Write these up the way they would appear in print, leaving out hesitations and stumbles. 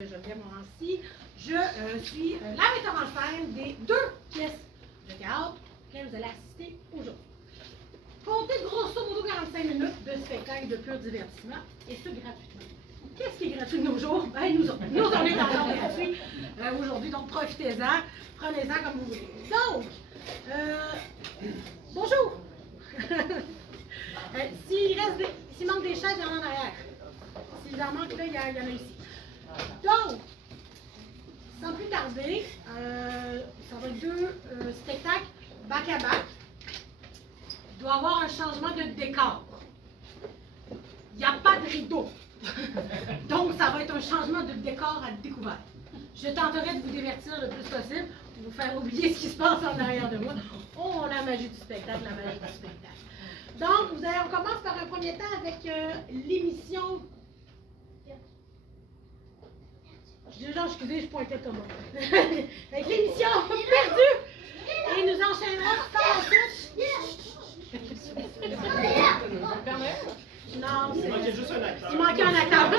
Geneviève Morancy. Je suis la metteur en scène des 2 pièces de théâtre auxquelles vous allez assister aujourd'hui. Comptez grosso modo 45 minutes de spectacle de pur divertissement, et ce gratuitement. Qu'est-ce qui est gratuit de nos jours? Ben, nous on est dans le gratuit aujourd'hui, donc profitez-en, prenez-en comme vous voulez. Donc, bonjour! S'il manque des chaises, il y en a en arrière. S'il en manque là, il y en a ici. Donc, sans plus tarder, ça va être 2 spectacles back-à-back. Il doit y avoir un changement de décor. Il n'y a pas de rideau. Donc, ça va être un changement de décor à découvert. Je tenterai de vous divertir le plus possible, de vous faire oublier ce qui se passe en arrière de moi. Oh, la magie du spectacle, la magie du spectacle. Donc, on commence par un premier temps avec l'émission. Excusez, je pointais Thomas. Avec l'émission Perdue. Et nous enchaînerons par la suite. Non, il manquait juste un acteur. Il manquait un acteur.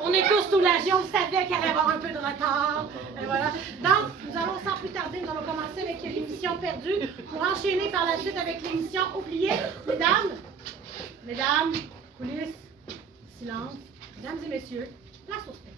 On est tous soulagés, on savait qu'il allait y avoir un peu de retard. Et voilà. Donc, nous allons sans plus tarder, nous allons commencer avec l'émission Perdue pour enchaîner par la suite avec l'émission Oubliée. Mesdames, coulisses, silence, mesdames et messieurs, place au spectacle.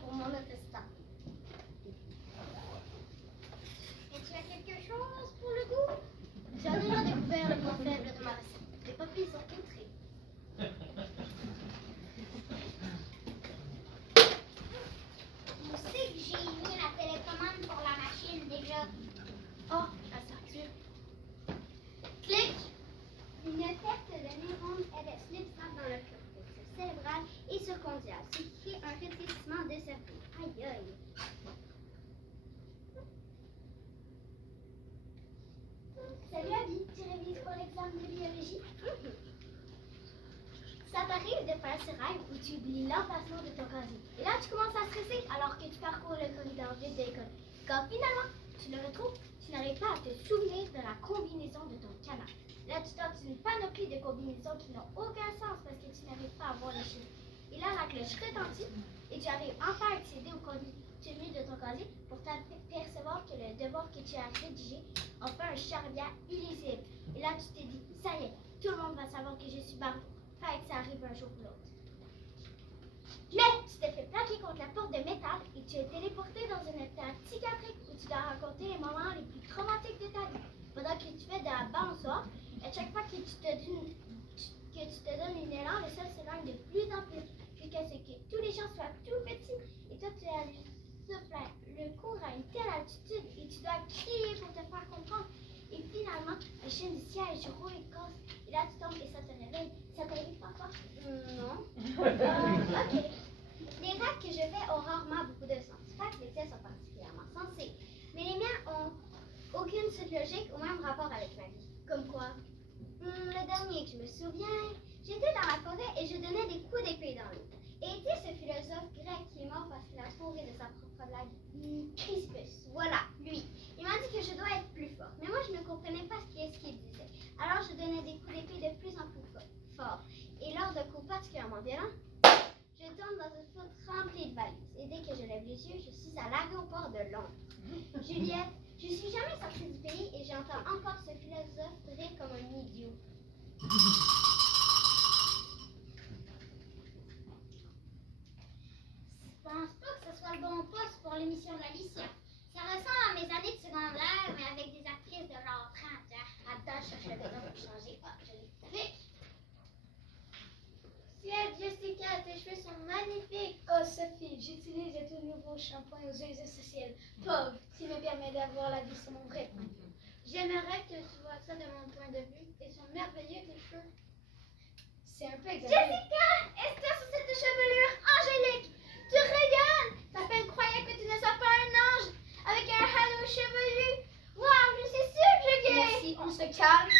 Pour mon intestin. Et tu as quelque chose pour le goût? Tu as déjà découvert le point faible de ma recette. Les papilles sont outrées. Tu sais que j'ai mis la télécommande pour la machine déjà. Oh, la ceinture. Clic. Une perte de neurones et de slip-snap dans le cortex cérébral et surcondial, ce qui crée un rétrécissement des cerveaux. Aïe aïe. Salut Abby, tu révises pour l'examen de biologie? Ça t'arrive de faire ce rêve où tu oublies l'emplacement de ton casier. Et là, tu commences à stresser alors que tu parcours le corridor vide de l'école. Quand finalement, tu le retrouves, tu n'arrives pas à te souvenir de la combinaison de ton canard. Là, tu tentes une panoplie de combinaisons qui n'ont aucun sens parce que tu n'arrives pas à voir les chiffres. Et là, la cloche retentit et tu arrives enfin à accéder au contenu de ton casier pour t'apercevoir que le devoir que tu as rédigé en fait un charabia illisible. Et là, tu t'es dit, ça y est, tout le monde va savoir que je suis barbe. Fait que ça arrive un jour ou l'autre. Mais tu t'es fait plaquer contre la porte de métal et tu es téléporté dans une table psychiatrique où tu dois raconter les moments les plus traumatiques de ta vie. Pendant que tu fais de la balançoire, à chaque fois que tu te donnes une élan, le sol s'éloigne de plus en plus jusqu'à ce que tous les gens soient tout petits et toi tu as le souffle, le cours à une telle altitude et tu dois crier pour te faire comprendre. Et finalement, la chaîne du siège roule et casse et là tu tombes et ça te réveille. Ça t'arrive parfois? Non. Ok. Les rêves que je fais ont rarement beaucoup de sens. Fait que les tiens sont particulièrement sensés. Mais les miens ont aucune suite logique ou même rapport avec ma vie. Comme quoi? Le dernier que je me souviens, j'étais dans la forêt et je donnais des coups d'épée dans l'eau. Et tu sais ce philosophe grec qui est mort parce qu'il a trop ri de sa propre blague? Crispus, voilà, lui. Il m'a dit que je dois être plus forte, mais moi je ne comprenais pas ce qu'il disait. Alors je donnais des coups d'épée de plus en plus forts. Et lors de coups particulièrement violents, je tombe dans une foule remplie de valises. Et dès que je lève les yeux, je suis à l'aéroport de Londres. Juliette, je suis jamais sortie du pays et j'entends encore ce philosophe rire comme un idiot. Je pense pas que ce soit le bon poste pour l'émission d'Alicia. Ça ressemble à mes années de secondaire, mais avec des actrices de genre 30 ans. Attends, je cherche le bouton pour changer. Ah, je l'ai trouvé. Ciel, Jessica, tes cheveux sont magnifiques. Oh Sophie, j'utilise de tout nouveau shampoing aux huiles essentielles. Pauvre, qui me permet d'avoir la vie sur mon vrai point de vue. J'aimerais que tu vois ça de mon point de vue. Ils sont merveilleux, tes cheveux. C'est un peu exagéré. Jessica, est-ce que sur cette chevelure angélique, tu rayonnes? Ta peine croyait que tu ne sois pas un ange avec un halo chevelu. Waouh, je suis subjuguée. Merci, on se calme.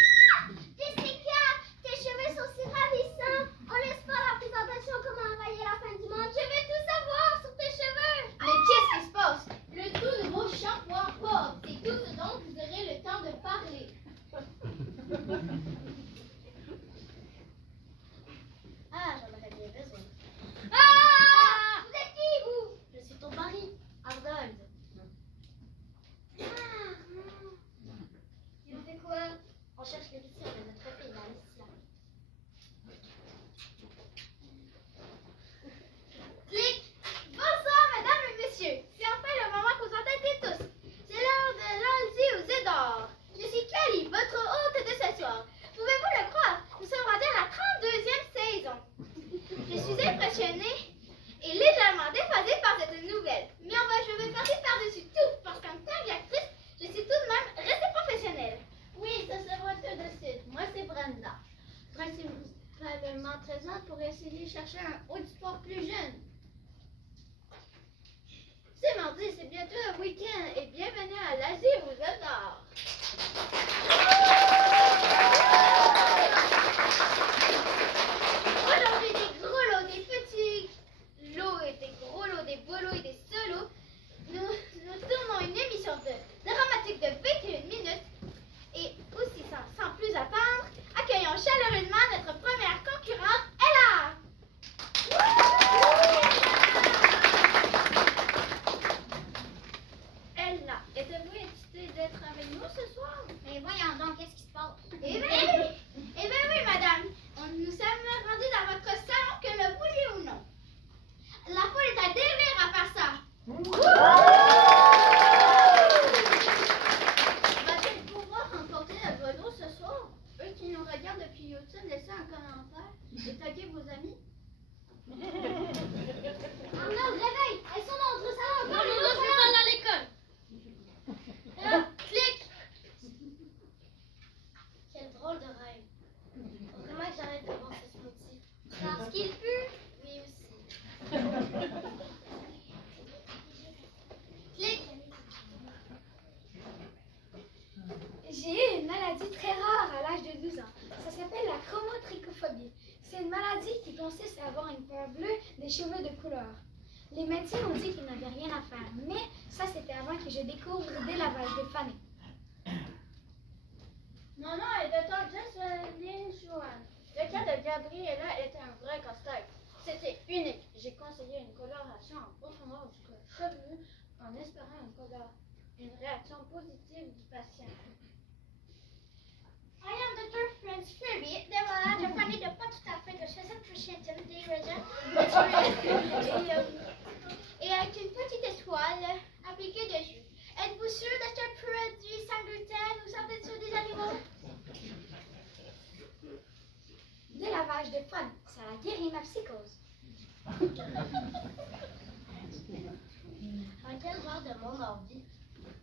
Jessica, tes cheveux sont si ravissants. On laisse pas la présentation comment envahir la fin du monde. Je veux tout savoir sur tes cheveux. Mais qu'est-ce qui se passe? Le tout nouveau shampoing pauvre, c'est tout ce dont vous aurez le temps de parler. Ah, j'en aurais bien besoin. Ah! Vous êtes qui, vous? Je suis ton mari, Arnold. Ah! Tu fais quoi? On cherche l'héritière de notre fille, Alicia. Clic! Bonsoir, mesdames et messieurs. C'est enfin le moment que vous entendez tous. C'est l'heure de lundi aux Édors. Je suis Cali, votre hôte de ce soir. Pouvez-vous le croire? Nous sommes rendus à la 32e saison. Je suis impressionnée et légèrement déphasée par cette nouvelle. Mais je vais passer par-dessus tout parce qu'en tant qu'actrice, je suis tout de même restée professionnelle. Oui, ça se voit tout de suite. Moi, c'est Brenda. Principalement présente pour essayer de chercher un auditoire plus jeune. C'est mardi, c'est bientôt le week-end et bienvenue à l'Asie aux Édors. Aujourd'hui, des gros lots, des petits lots et des gros lots, des beaux lots et des solos. Nous tournons une émission dramatique de 21 minutes. Et aussi, sans plus attendre, accueillons chaleureusement notre première concurrente, Ella! Ella, êtes-vous excitée d'être avec nous ce soir? Mais voyons donc, qu'est-ce qui se passe? Eh bien oui, madame. Nous sommes rendus dans votre salon, que le vouliez ou non. La foule est à délire à faire ça. Va-t-elle pouvoir remporter le velours ce soir? Eux qui nous regardent depuis YouTube, laissez un commentaire et taguez vos amis. Arnaud, réveille! Elles sont dans notre salon encore! Je vais pas à l'école. Clic! Quel drôle de rêve. Faut vraiment que j'arrête de voir ce smoothie. Parce qu'il pue, lui aussi. Clic! J'ai eu une maladie très rare à l'âge de 12 ans. Ça s'appelle la chromotrichophobie. C'est une maladie qui consiste à avoir une peur bleue des cheveux de couleur. Les médecins ont dit qu'ils n'avaient rien à faire, mais ça c'était avant que je découvre dès lavage de Fanny. Mon nom est Dr. Jocelyn Chouan. Le cas de Gabriella était un vrai casse-tête. C'était unique. J'ai conseillé une coloration en profondeur du chevelu en espérant une réaction positive du patient. I am Dr. Franz Furby. Dévoilage de Fanny de pas tout à fait de 60% des raisins. Et avec une petite étoile appliquée dessus. Êtes-vous sûr de ce produit sans gluten ou sans texture des animaux? Dès lavage de Fanny, ça a guéri ma psychose. En quel genre de monde on vit?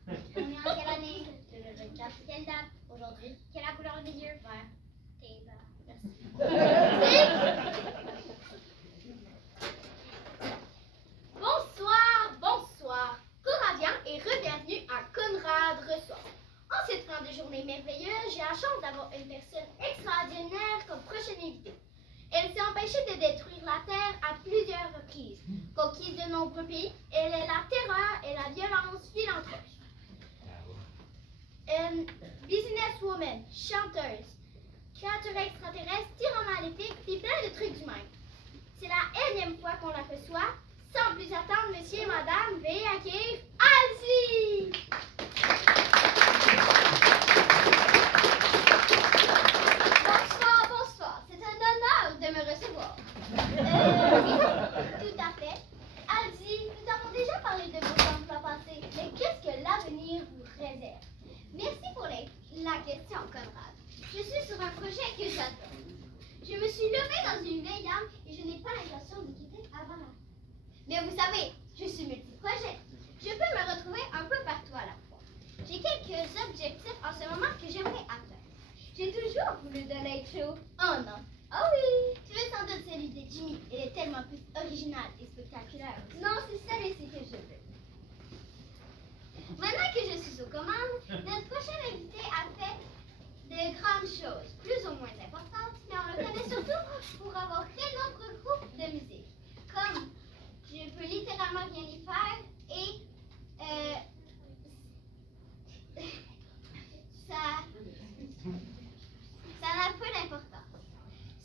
On est en quelle année? 2024. Quelle date? Aujourd'hui. Quelle est la couleur des yeux? Vert. T'es vert. Merci. Bonsoir, bonsoir. Couradian et re-bienvenue à genre de journée merveilleuse, j'ai la chance d'avoir une personne extraordinaire comme prochaine invitée. Elle s'est empêchée de détruire la Terre à plusieurs reprises. Conquise de nombreux pays, elle est la terreur et la violence philanthrope. Businesswoman, chanteuse, créature extraterrestre, tyran maléfique, puis plein de trucs du même. C'est la énième fois qu'on la reçoit. Sans plus attendre, monsieur et madame, veuillez accueillir Alzi! Bonsoir, bonsoir. C'est un honneur de me recevoir. Oui, tout à fait. Alzi, nous avons déjà parlé de vos emplois passés, mais qu'est-ce que l'avenir vous réserve? Merci pour la question, Conrad. Je suis sur un projet que j'adore. Je me suis levée dans une vieille dame et je n'ai pas l'intention de quitter avant la fin. Mais vous savez, je suis multi-projet. Je peux me retrouver un peu partout à la fois. J'ai quelques objectifs en ce moment que j'aimerais atteindre. J'ai toujours voulu de l'être show. Oh non. Oh oui, tu veux sans doute celui de Jimmy. Elle est tellement plus originale et spectaculaire. Non, c'est celle-ci que je veux. Maintenant que je suis aux commandes, notre prochain invité a fait de grandes choses, plus ou moins importantes, mais on le connaît surtout pour avoir créé nombreux groupes de musique. Comme je peux littéralement rien y faire et ça n'a peu d'importance.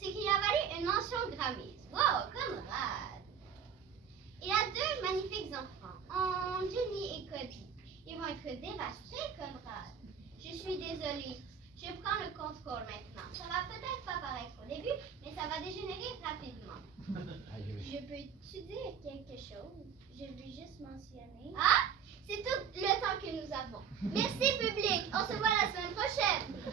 C'est qu'il a valu une mention Grammys. Wow, Conrad! Il a deux magnifiques enfants, Jenny et Cody. Ils vont être dévastés, Conrad. Je suis désolée. Je prends le contrôle maintenant. Ça va peut-être pas paraître au début, mais ça va dégénérer rapidement. Je peux-tu dire quelque chose? Je veux juste mentionner... Ah! C'est tout le temps que nous avons. Merci, public. On se voit la semaine prochaine. Je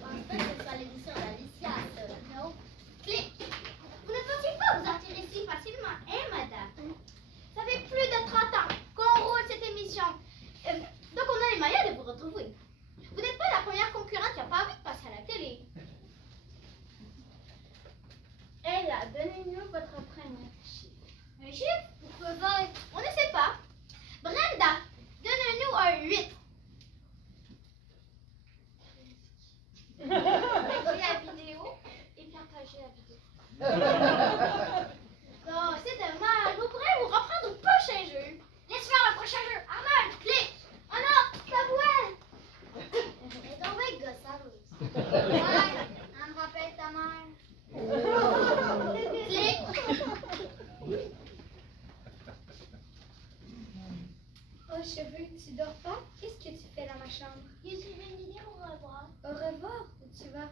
pense pas que ce soit l'édition d'Alicia, ça. Non? Clic! Vous ne pensez pas vous attirer si facilement, hein, madame? Ça fait plus de 30 ans qu'on roule cette émission. Donc on a les moyens de vous retrouver. Vous n'êtes pas la première concurrente qui n'a pas envie de passer à la télé. Hé là, donnez-nous votre premier chiffre. Un chiffre? Pourquoi pas? On ne sait pas. Brenda, donne-nous un 8. Partagez la vidéo et partagez la vidéo. Non, c'est dommage. Vous pourrez vous reprendre au prochain jeu. Laisse faire le prochain jeu. Arnold, clique. Oh non, ta voix. Elle est tombée gossante. Ouais, elle me rappelle ta mère. Clique. Oh, cheveux, tu dors pas? Qu'est-ce que tu fais dans ma chambre? Je suis venue dire au revoir. Au revoir, où tu vas?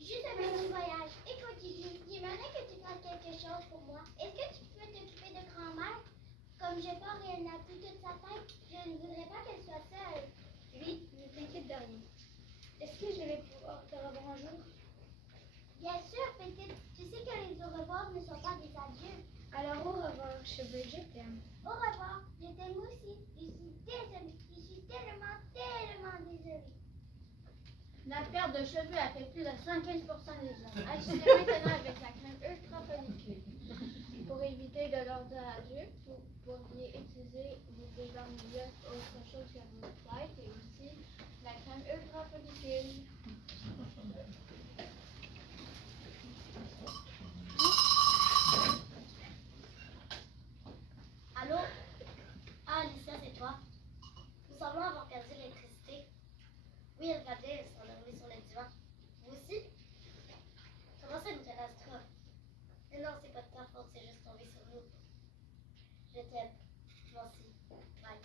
Juste un petit voyage. Écoute, j'aimerais que tu fasses quelque chose pour moi. Est-ce que tu peux t'occuper de grand-mère? Comme je pars et elle n'a plus toute sa tête, je ne voudrais pas qu'elle soit seule. Oui, ne t'inquiète de rien. Est-ce que je vais pouvoir te revoir un jour? Bien sûr, petite. Tu sais que les au revoir ne sont pas des adieux. Alors au revoir, cheveux, je t'aime. Au revoir. Je t'aime aussi. Je suis désolée. Je suis tellement, tellement désolée. La perte de cheveux a fait plus de 115% des hommes. Agissez maintenant avec la crème ultra follicule. Pour éviter de leur dire adieu, vous pourriez utiliser vos désarmillons autre chose que vos têtes et aussi la crème ultra follicule. Allô? Ah, Alicia, c'est toi? Nous semblons avoir perdu l'électricité. Oui, regardez, elles sont endormies sur le divan. Vous aussi? Comment c'est une catastrophe? Mais non, c'est pas de ta faute, c'est juste tombé sur nous. Je t'aime. Moi aussi. Bye.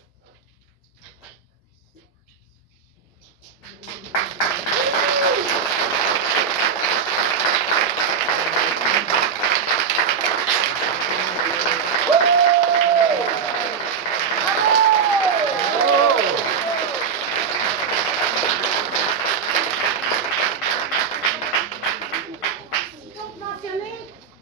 Donc, mentionné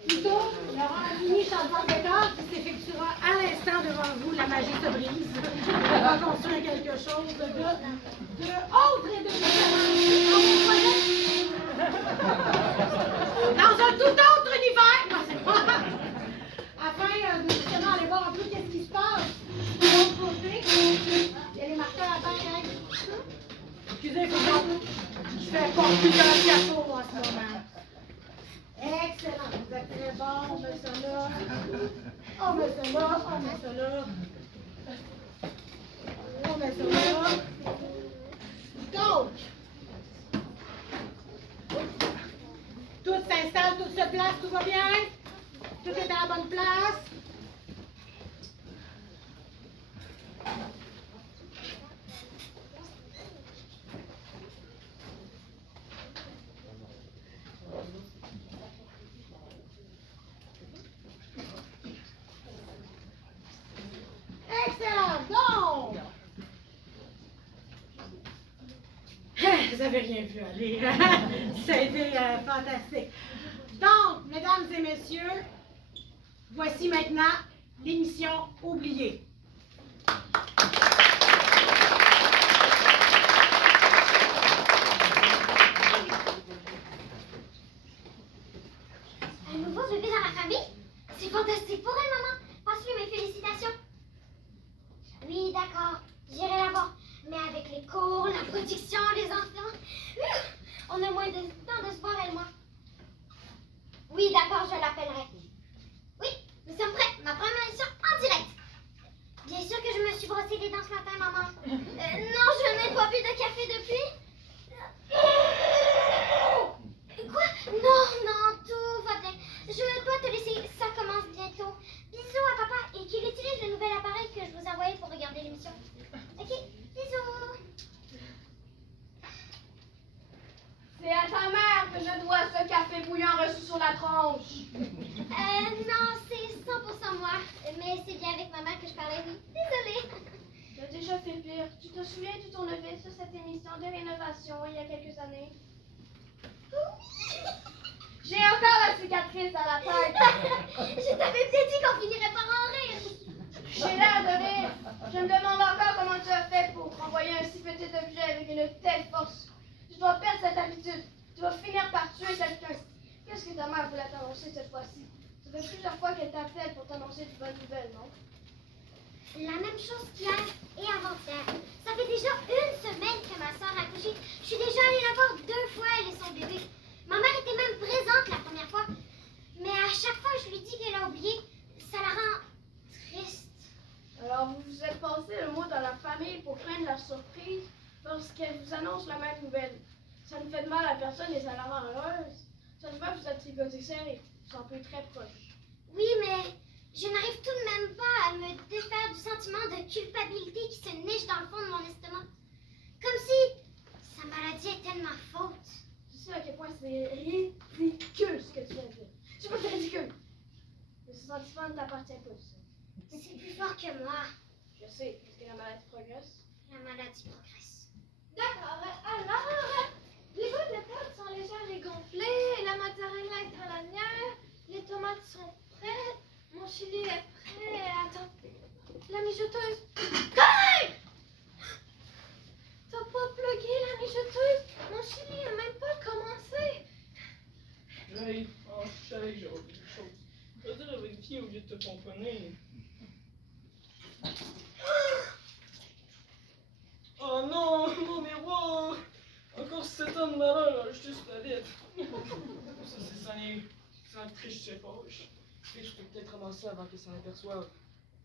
plus tôt, Laurent Avigny, chanteur de corps, qui s'effectuera à l'instant devant vous. La magie se brise. On va construire quelque chose de autre et de différent. Dans un tout autre univers. Non, c'est pas. très bon, on met ça là. On met ça là, on met ça là. On met ça là. Donc, tout s'installe, tout se place, tout va bien? Tout est à la bonne place? Excellent! Donc, vous avez rien vu aller. Ça a été fantastique. Donc, mesdames et messieurs, voici maintenant l'émission oubliée. Un nouveau bébé dans la famille? C'est fantastique pour elle, maman. Passe-lui mes félicitations. Oui, d'accord. J'irai la voir. Mais avec les cours, la production, les enfants, on a moins de temps de se voir, elle et moi. Oui, d'accord, je l'appellerai. Oui, nous sommes prêts. Ma première émission en direct. Bien sûr que je me suis brossé les dents ce matin, maman. Non, je n'ai pas bu de café depuis. Quoi? Non, non, tout va bien. Je dois te laisser. Ça commence bientôt. Bisous à papa et qu'il utilise le nouvel appareil que je vous ai envoyé pour regarder l'émission. Ok, bisous. C'est à ta mère que je dois ce café bouillant reçu sur la tronche. Non, c'est 100% moi. Mais c'est bien avec ma mère que je parlais, oui. Désolée. T'as déjà fait pire. Tu te souviens du tournevis sur cette émission de rénovation il y a quelques années? J'ai encore la cicatrice à la tête. Je t'avais bien dit qu'on finirait par en rire. J'ai l'air de rire. Je me demande encore comment tu as fait pour envoyer un si petit objet avec une telle force. Tu dois perdre cette habitude. Tu vas finir par tuer quelqu'un. Qu'est-ce que ta mère voulait t'annoncer cette fois-ci? Ça fait plusieurs fois qu'elle t'appelle pour t'annoncer de bonnes nouvelles, non? La même chose qu'hier et avant-hier. Ça fait déjà une semaine que ma soeur a accouché. Je suis déjà allée la voir 2 fois, elle et son bébé. Ma mère était même présente la première fois. Mais à chaque fois, je lui dis qu'elle a oublié. Ça la rend triste. Alors vous vous êtes passé le mot dans la famille pour craindre la surprise lorsqu'elle vous annonce la même nouvelle. Ça ne fait de mal à personne et ça la rend heureuse. Ça se voit que vous êtes tricotés serrés. Vous en peu très proche. Oui, mais je n'arrive tout de même pas à me défaire du sentiment de culpabilité qui se niche dans le fond de mon estomac. Comme si sa maladie était de ma faute. Tu sais à quel point c'est ridicule ce que tu viens de dire. C'est pas que c'est ridicule. Mais ce sentiment ne t'appartient pas, tu sais. C'est plus fort que moi. Je sais, parce que la maladie progresse. La maladie progresse. D'accord, alors, les bouts de pâte sont légères et gonflées, la mozzarella est à l'anière, les tomates sont prêtes, mon chili est prêt. Attends, la mijoteuse. Correct! T'as pas plugué la mijoteuse? Mon chili n'a même pas commencé. Hey, oh, je savais que j'aurais oublié quelque chose. Je vais dire vérifier au lieu de te pomponner. Oh non, mon miroir! Encore 7 ans de malheur, je juste la lettre. Ça, c'est ça triche, c'est fâche. Tu sais, je peux peut-être ramasser avant que ça l'aperçoive.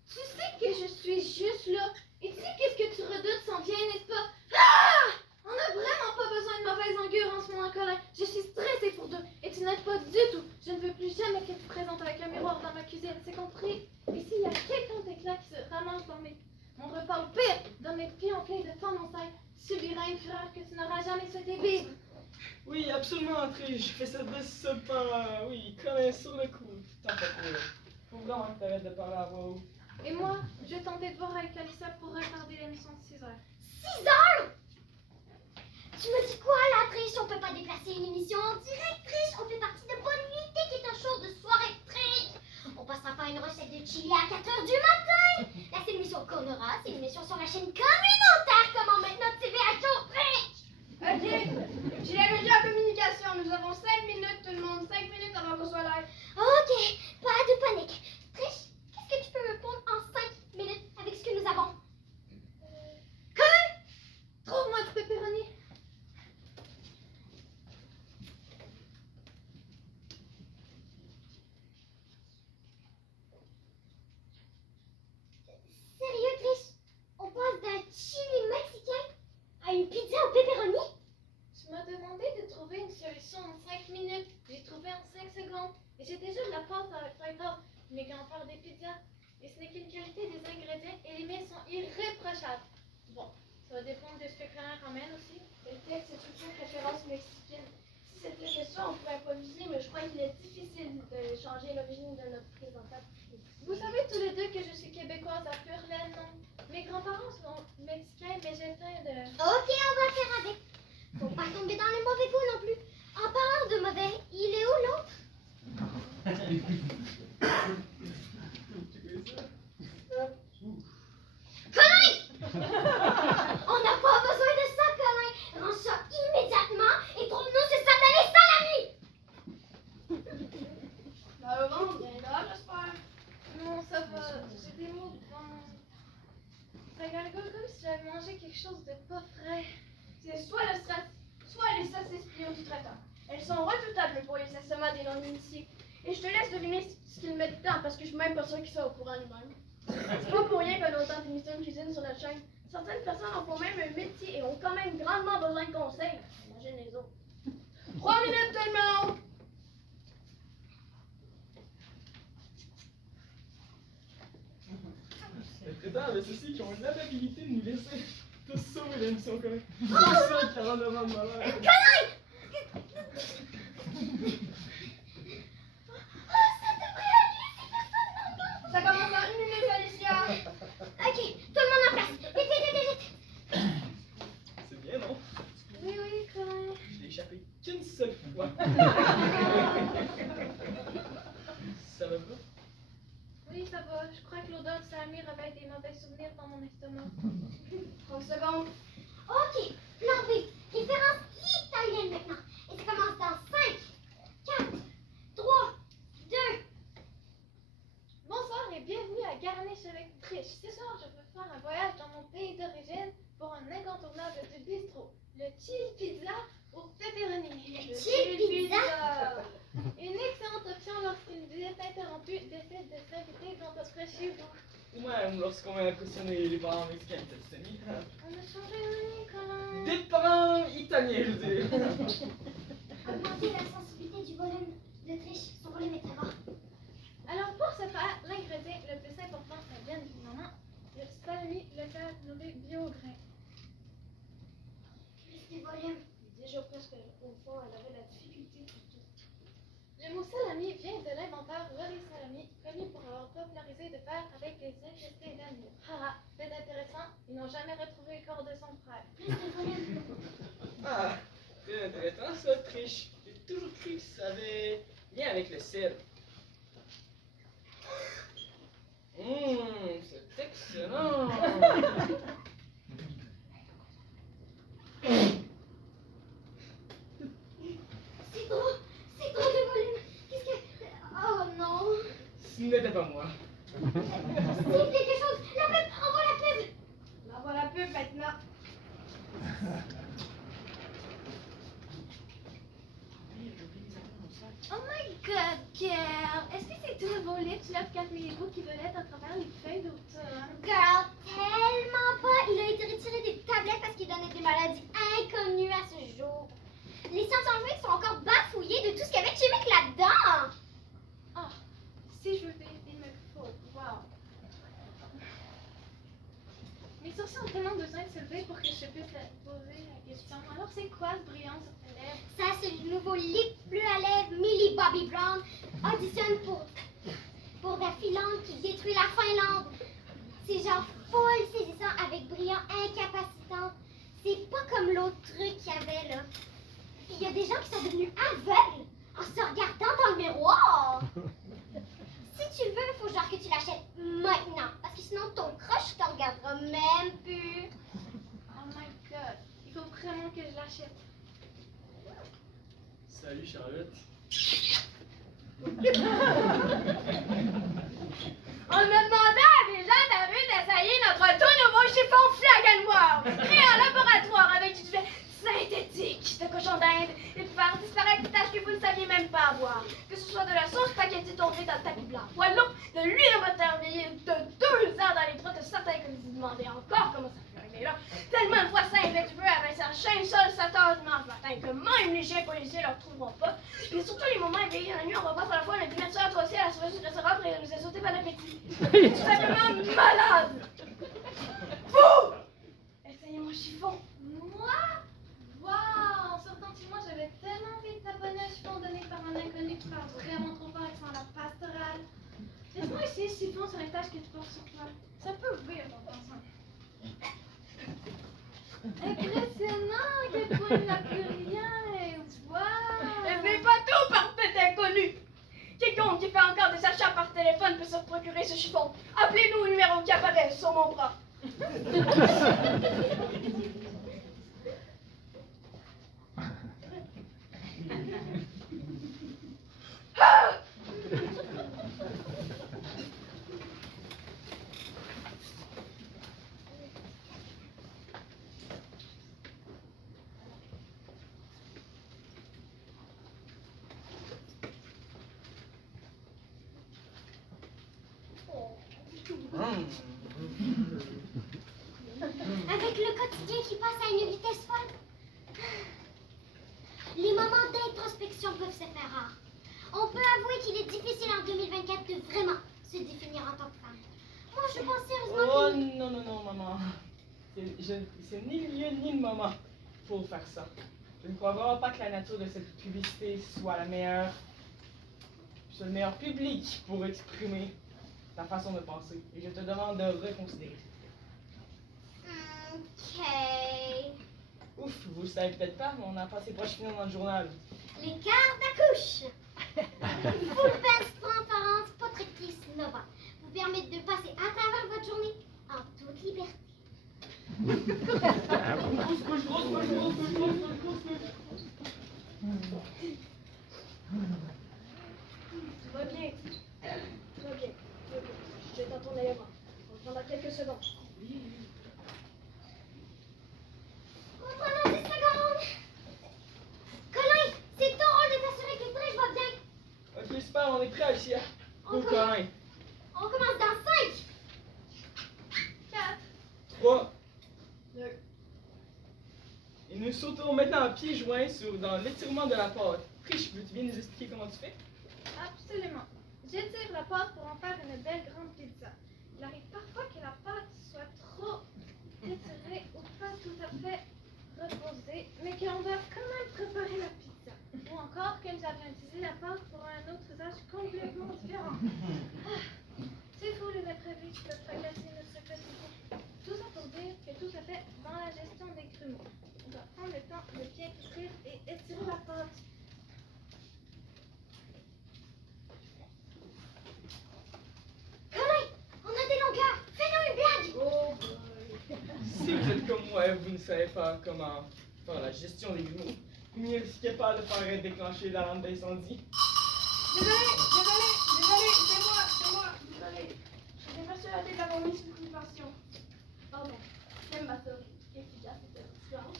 Tu sais que je suis juste là. Et tu sais qu'est-ce que tu redoutes s'en vient, n'est-ce pas? Ah! On n'a vraiment pas besoin de mauvaise augure en ce moment, Colin. Je suis stressée pour deux. Et tu n'aides pas du tout. Je ne veux plus jamais que tu te présentes avec un miroir dans ma cuisine, c'est compris? Et s'il y a quelqu'un d'éclat qui se ramasse dans mon repas, ou pire, dans mes pieds en plein de temps, mon sac, tu subiras une fureur que tu n'auras jamais souhaité vivre. Oui, absolument, triche. Je fais ça de ce pas. Oui, Colin sur le coup. T'en fais pas. Faut vraiment que t'arrêtes de parler à voix haute. Et moi, je vais tenter de voir avec Alissa pour retarder l'émission de 6 heures. 6 heures? Tu me dis quoi, la triche? On peut pas déplacer une émission en direct, triche. On fait partie de Bonne Nuitée qui est un show de soirée triche. On passera pas une recette de chili à 4 heures du matin. Là, c'est l'émission qu'on aura. C'est une émission sur la chaîne communautaire. Comment mettre notre TV à jour, triche? Ok, j'ai la média en communication. Nous avons 5 minutes, tout le monde. 5 minutes avant qu'on soit live. Ok, pas de panique. Triche, qu'est-ce que tu peux me répondre en 5 minutes avec ce que nous avons? Trouve-moi du pepperoni. mélanger l'origine de notre présentable. Vous savez tous les deux que je suis québécoise à pure laine, non? Mes grands-parents sont mexicains, mais j'ai plein de... Ok, on va faire avec. Faut pas tomber dans les mauvais goûts non plus. En parlant de mauvais, il est où l'autre? Colin! On n'a pas besoin de ça, Colin. Range ça immédiatement et trouve-nous ce satané salami! Bah, le ventre, bien là, j'espère. Non, ça va. J'ai des mots de ventre. Ça gargole comme si j'avais mangé quelque chose de pas frais. C'est soit le stress, soit les saucisses pliées du traiteur. Elles sont redoutables pour les estomacs des non-initiés. Et je te laisse deviner ce qu'ils mettent dedans parce que je suis même pas sûre qu'ils soient au courant lui-même. C'est pas pour rien qu'on a autant d'émissions de cuisine sur notre chaîne. Certaines personnes en font même un métier et ont quand même grandement besoin de conseils. Imagine les autres. 3 minutes tout le monde! Les traiteurs avec ceux-ci qui ont l'amabilité de nous laisser tous sauver l'émission correcte. C'est ça qui rend le monde malade. Ça commence dans 1 minute, Alicia! Ok, tout le monde en place. Vite, vite, vite, vite. C'est bien, non? Oui, oui, Colin. Je l'ai échappé qu'une seule fois. Ça va pas? Oui, ça va. Je crois que l'odeur de salami réveille des mauvais souvenirs dans mon estomac. 30 secondes. Ok, plan B. Référence italienne maintenant. Et ça commence dans 5, 4, 3, 2. Bonsoir et bienvenue à Garniche avec Triche. Ce soir, je veux faire un voyage dans mon pays d'origine pour un incontournable du bistrot. Le chili pizza au pepperoni. Le chili pizza? Une excellente option lorsqu'une visite interrompue décide de s'inviter dans votre chez vous. Ou même lorsqu'on va impressionner les parents mexicains aux États-Unis. On a changé de menu, Colin. Des parents italiens, je veux dire. Augmenter la sensibilité du volume de triche. Son volume est très bas. Alors pour ce faire, l'ingrédient le plus important, ça vient évidemment le salami local nommé bio-grain. Plus de volume. Déjà presque au fond, elle avait la difficulté du tout. Le mot salami vient de l'inventeur Rory Salami, connu pour avoir popularisé de faire avec les intestins d'animaux. Haha, fait intéressant, ils n'ont jamais retrouvé le corps de son frère. Plus de volume. Ah, très intéressant ça, triche. J'ai toujours cru que ça avait lien avec le sel. C'est excellent. C'est trop de volume. Qu'est-ce que... Oh non. Ce n'était pas moi. C'est quelque chose. La pub, envoie la pub. On envoie la pub maintenant. Oh my god, girl! Est-ce que c'est tout le volet tu l'as 4000 égouts qui volaient à travers les feuilles d'automne? Girl, tellement pas. Il a été retiré des tablettes parce qu'il donnait des maladies inconnues à ce jour. Les scientifiques sont encore bafouillés de tout ce qu'il y avait de chimique là-dedans. Ah, si je veux vivre, il me faut. Wow. Mes sourcils ont tellement besoin de se lever pour que je puisse poser la question. Alors, c'est quoi ce brillant sur tes lèvres? Ça, c'est le nouveau lip bleu à lèvres Millie Bobby Brown. Auditionne pour la filante qui détruit la Finlande. C'est genre full saisissant avec brillant incapacitant. C'est pas comme l'autre truc qu'il y avait là. Il y a des gens qui sont devenus aveugles en se regardant dans le miroir. Si tu le veux, il faut genre que tu l'achètes maintenant. Parce que sinon ton crush te regardera même plus. Oh my god, il faut vraiment que je l'achète. Salut Charlotte. On me demandait à des gens de la rue d'essayer notre tout nouveau chiffon flag and wow, créé en laboratoire avec du lait synthétique de cochon d'Inde et de faire disparaître des taches que vous ne saviez même pas avoir. Que ce soit de la sauce spaghetti tournée dans le tapis blanc, poêlon, de l'huile de moteur vieillie de 2 ans dans les trous de certains que vous vous demandez encore comment ça peut arriver là. Tellement de fois ça avec du feu avec sa chaîne seule 7 heures dimanche matin que même les chiens policiers ne le retrouveront pas. Et surtout les moments éveillés la nuit, on va voir à la fois le dimension associé à la sauce du restaurant pour nous a sauté par l'appétit. Tout simplement malade. Vous! Essayez mon chiffon. Moi? Waouh! En sortant de chez moi, j'avais tellement envie de taponner un chiffon donné par un inconnu qui parle vraiment trop fort et sans la pastorale. Laisse-moi essayer ce chiffon sur les tâches que tu portes sur toi. Ça peut ouvrir en pensant. Impressionnant à quel point il n'a plus rien. Wow! Ce n'est pas tout, parfait inconnu. Quiconque qui fait encore des achats par téléphone peut se procurer ce chiffon. Appelez-nous au numéro qui apparaît sur mon bras. Avec le quotidien qui passe à une vitesse folle, les moments d'introspection peuvent se faire rares. On peut avouer qu'il est difficile en 2024 de vraiment se définir en tant que femme. Moi, je pense sérieusement Oh que... non, non, non, maman. C'est ni le lieu ni le moment pour faire ça. Je ne crois vraiment pas que la nature de cette publicité soit soit le meilleur public pour exprimer ta façon de penser. Et je te demande de reconsidérer. Ok. Ouf, vous le savez peut-être pas, mais on a passé proche final dans le journal. Les cartes à couche. Full pince transparente, protectrice Nova vous permettent de passer à travers votre journée en toute liberté. Grosse couche, grosse couche, grosse couche, grosse couche, grosse couche. Tout va bien. Tout va bien. Tout va bien. Je vais dans ton élément. On prendra quelques secondes. Prenons 10 secondes. Colin, c'est ton rôle de t'assurer que le train va bien. Ok, super, on est prêt, Alicia. On Go, commence. Colin. On commence dans 5. 4. 3. 2. Et nous sautons maintenant à pieds joints dans l'étirement de la pâte. Triche, veux-tu bien nous expliquer comment tu fais? Absolument. J'étire la pâte pour en faire une belle grande pizza. Il arrive parfois que la pâte soit trop étirée ou pas tout à fait reposée, mais qu'on doit quand même préparer la pizza. Ou encore que nous avions utilisé la pâte pour un autre usage complètement différent. C'est fou les imprévus qui peuvent agresser notre quotidien. Tout ça pour dire que tout se fait dans la gestion des grumeaux. On doit prendre le temps de bien cuire et étirer la pâte. Colin, on a des longueurs. Fais-nous une blague. Oh boy. Si vous êtes comme moi et vous ne savez pas comment faire la gestion des grumeaux, vous n'y risquez pas de faire déclencher l'alarme d'incendie. Désolé, c'est moi, désolé. J'étais persuadée d'avoir mis sous culpation. Pardon, même ma théorie efficace était différente.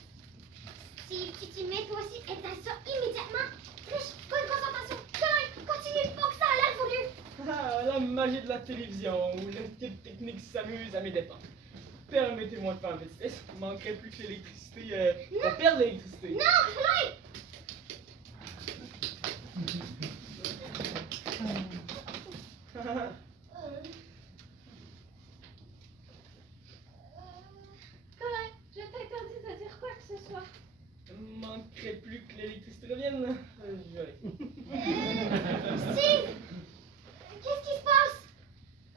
Si tu t'y mets, toi aussi, éteins ça immédiatement. Triche, bonne concentration. Colin, continue, faut que ça a l'air voulu. Ah, la magie de la télévision, où l'équipe technique s'amuse à mes dépens. Permettez-moi de faire un petit test. Il manquerait plus que l'électricité. On perd l'électricité. Non, Colin. Colin, je t'interdis de dire quoi que ce soit. Il manquerait plus que l'électricité revienne. Joli. Steve, qu'est-ce qui se passe?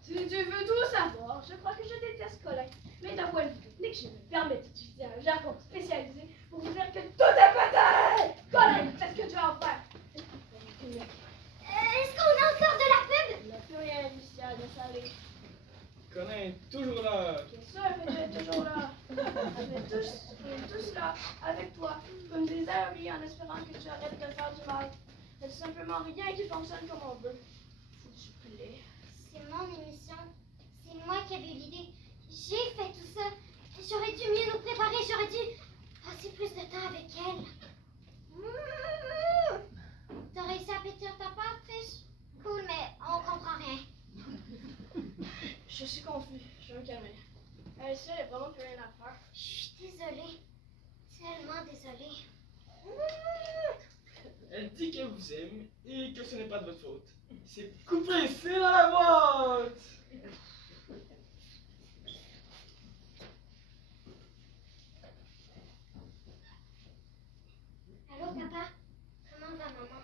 Si tu veux tout savoir, je crois que je déteste Colin. Mais d'un point de vue technique, je me permets d'utiliser un jargon spécialisé pour vous dire que tout est pété! Colin, qu'est-ce que tu vas en faire? Est-ce qu'on a encore de la pub? Il n'y a plus rien, Lucia, de salé. Colin est toujours là. Bien sûr que tu es toujours là. On est tous là, avec toi, comme des amis, en espérant que tu arrêtes de faire du mal. Il n'y a tout simplement rien qui fonctionne comme on veut. Foutu poulet. C'est mon émission. C'est moi qui avais eu l'idée. J'ai fait tout ça. J'aurais dû mieux nous préparer. J'aurais dû passer plus de temps avec elle. T'as réussi à pétir ta pâte, Fish? Cool, mais on comprend rien. Je suis confus, je vais me calmer. Alicia, il n'y a vraiment plus rien à faire. Je suis désolée. Tellement désolée. Elle dit qu'elle vous aime et que ce n'est pas de votre faute. C'est coupé, c'est dans la boîte. Allô, papa? Comment va maman?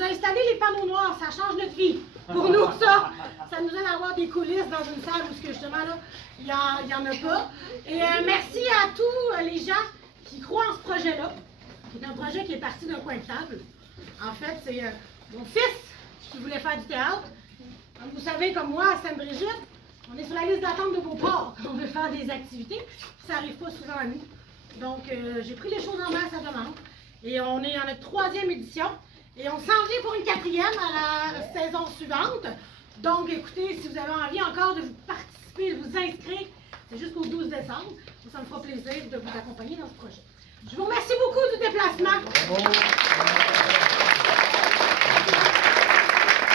nous a installé les panneaux noirs, ça change notre vie. Pour nous, ça nous aide à avoir des coulisses dans une salle où justement, là, il n'y en a pas. Et merci à tous les gens qui croient en ce projet-là. C'est un projet qui est parti d'un coin de table. En fait, c'est mon fils qui voulait faire du théâtre. Comme vous savez, comme moi, à Sainte-Brigitte, on est sur la liste d'attente de Beauport quand on veut faire des activités. Ça n'arrive pas souvent à nous. Donc, j'ai pris les choses en main à sa demande. Et on est en notre 3e édition. Et on s'en vient pour une 4e à la saison suivante. Donc, écoutez, si vous avez envie encore de vous participer, de vous inscrire, c'est jusqu'au 12 décembre. Ça me fera plaisir de vous accompagner dans ce projet. Je vous remercie beaucoup du déplacement.